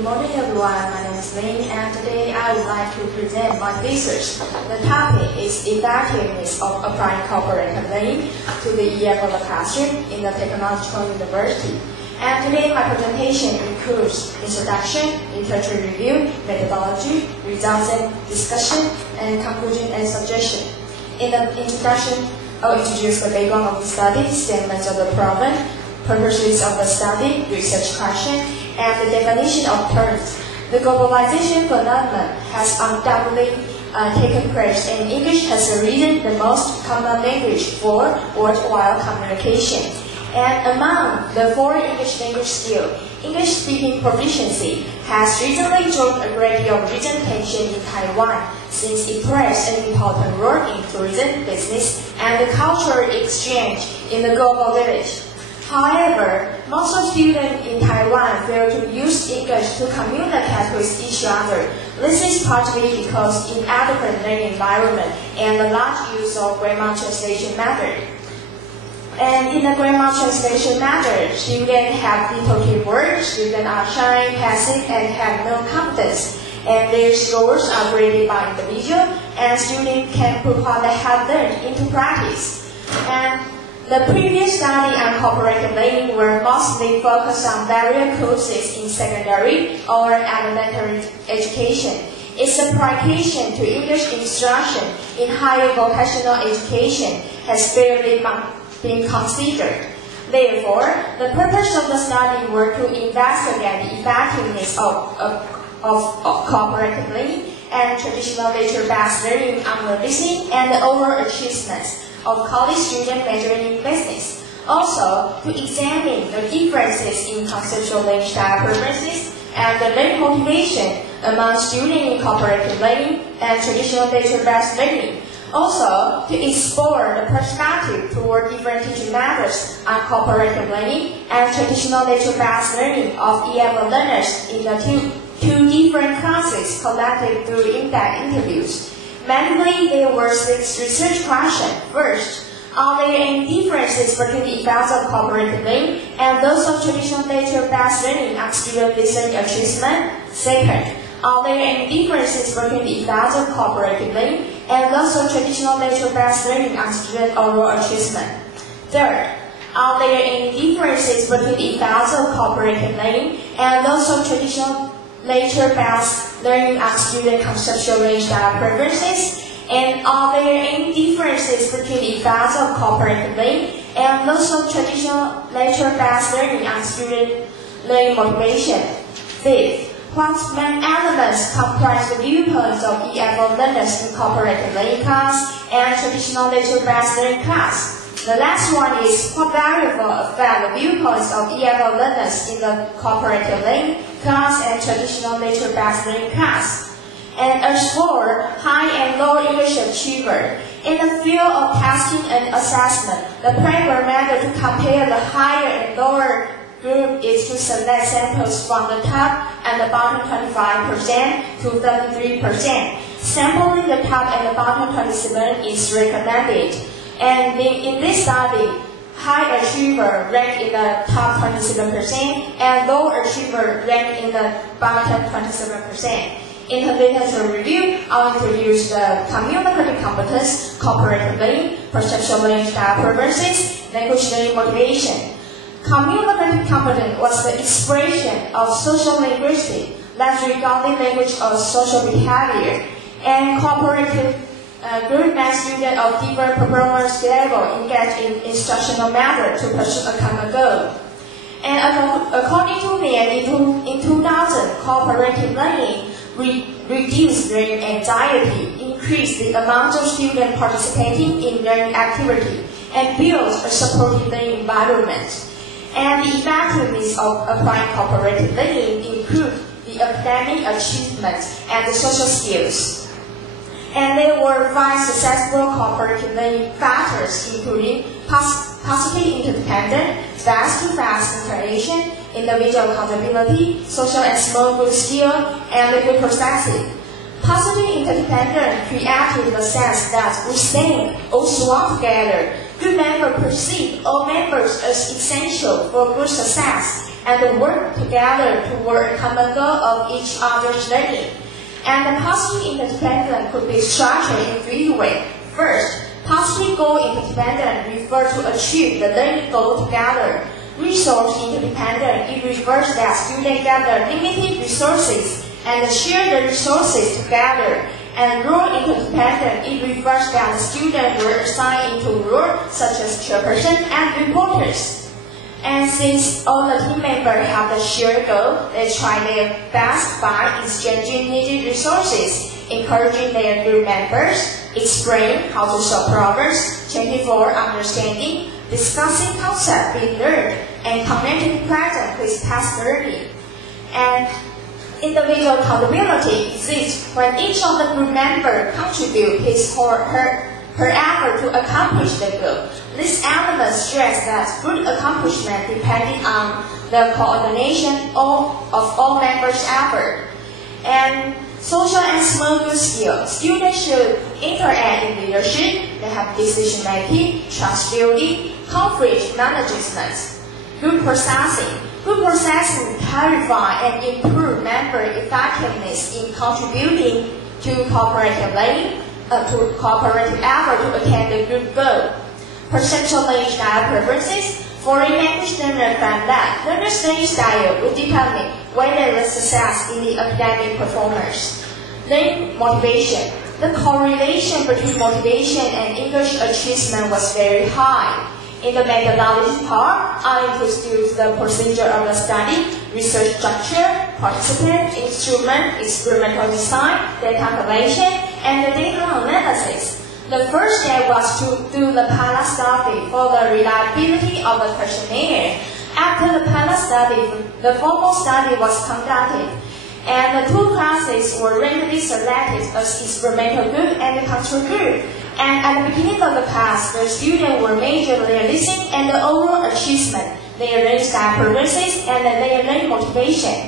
Good morning everyone, my name is Lin and today I would like to present my thesis. The topic is effectiveness of applying cooperative learning to the E-level classroom in the technological university. And today my presentation includes introduction, literature review, methodology, results and discussion, and conclusion and suggestion. In the introduction, I'll introduce the background of the study, statements of the problem, purposes of the study, research question, and the definition of terms. The globalization phenomenon has undoubtedly taken place, and English has arisen the most common language for worldwide communication. And among the foreign English language skills, English-speaking proficiency has recently joined a great deal of recent attention in Taiwan, since it plays an important role in tourism, business, and the cultural exchange in the global village. However, most of students in Taiwan fail to use English to communicate with each other. This is partly because inadequate learning environment and the large use of grammar translation method. And in the grammar translation method, students have little keywords, students are shy, passive, and have no confidence. And their scores are graded by individual, and students can put what they have learned into practice. And the previous study on cooperative learning were mostly focused on various courses in secondary or elementary education. Its application to English instruction in higher vocational education has barely been considered. Therefore, the purpose of the study were to investigate the effectiveness of cooperative learning and traditional literature-based learning on the listening and the overall achievements of college students majoring in business. Also, to examine the differences in conceptual learning style preferences and the learning motivation among students in cooperative learning and traditional literature-based learning. Also, to explore the perspective toward different teaching methods on cooperative learning and traditional literature-based learning of E-level learners in the two different classes collected through in-depth interviews. Mainly, there were 6 research questions. First, are there any differences between the effects of cooperative learning and those of traditional literature-based learning on student listening achievement? Second, are there any differences between the effects of cooperative learning and those of traditional literature-based learning on student overall achievement? Third, are there any differences between the effects of cooperative learning and those of traditional literature-based learning on student conceptual learning style preferences? And are there any differences between the effects of cooperative learning and those of traditional literature-based learning on student learning motivation? Fifth, what main elements comprise the viewpoints of E-level learners in cooperative learning class and traditional literature-based learning class? The last one is what variable affect the viewpoints of E-level learners in the cooperative learning class and traditional literature-based learning class? And as for high and low English achiever, in the field of testing and assessment, the preferred method to compare the higher and lower group is to select samples from the top and the bottom 25% to 33%. Sampling the top and the bottom 27% is recommended. And in this study, high achiever ranked in the top 27% and low achiever ranked in the bottom 27%. In the literature review, I'll introduce the communicative competence, cooperative learning, perceptual learning style preferences, language learning motivation. Communicative competence was the expression of social linguistics that regarding language of social behavior, and cooperative group and students of different performance level engage in instructional method to pursue a common goal. And according to me, in 2000, cooperative learning reduced learning anxiety, increased the amount of students participating in learning activity, and built a supportive learning environment. And the effectiveness of applying cooperative learning improved the academic achievements and the social skills. And there were 5 successful cooperative learning factors, including positive interdependence, fast-to-fast interaction, individual accountability, social and small group skill, and liquid perspective. Positive interdependence created the sense that we stand or swarm together. Good members perceive all members as essential for group success, and work together toward a common goal of each other's learning. And the positive interdependence could be structured in three ways. First, positive goal interdependence refers to achieve the learning goal together. Resource interdependence, it refers that students gather limited resources and share the resources together. And role interdependent, it refers that the students were assigned into roles such as chairperson and reporters. And since all the team members have the shared goal, they try their best by exchanging needed resources, encouraging their group members, explain how to solve problems, checking for understanding, discussing concepts being learned, and connecting present with past learning. And individual accountability exists when each of the group members contributes his or her effort to accomplish the goal. This element stresses that group accomplishment depends on the coordination of all members' effort. And social and small group skills. Students should interact in leadership, they have decision making, trust building, conflict management, group processing. Group processing clarify and improve member effectiveness in contributing to cooperative learning, to cooperative effort to attain the group goal. Perceptual learning style preferences. Foreign language learners found that learners' learning style will determine whether the success in the academic performance. Learning motivation. The correlation between motivation and English achievement was very high. In the methodology part, I introduced the procedure of the study, research structure, participant, instrument, experimental design, data collection, and the data analysis. The first step was to do the pilot study for the reliability of the questionnaire. After the pilot study, the formal study was conducted, and the two classes were randomly selected as experimental group and the control group. And at the beginning of the class, the students were measured their listening and the overall achievement, their learning style preferences, and their learning motivation.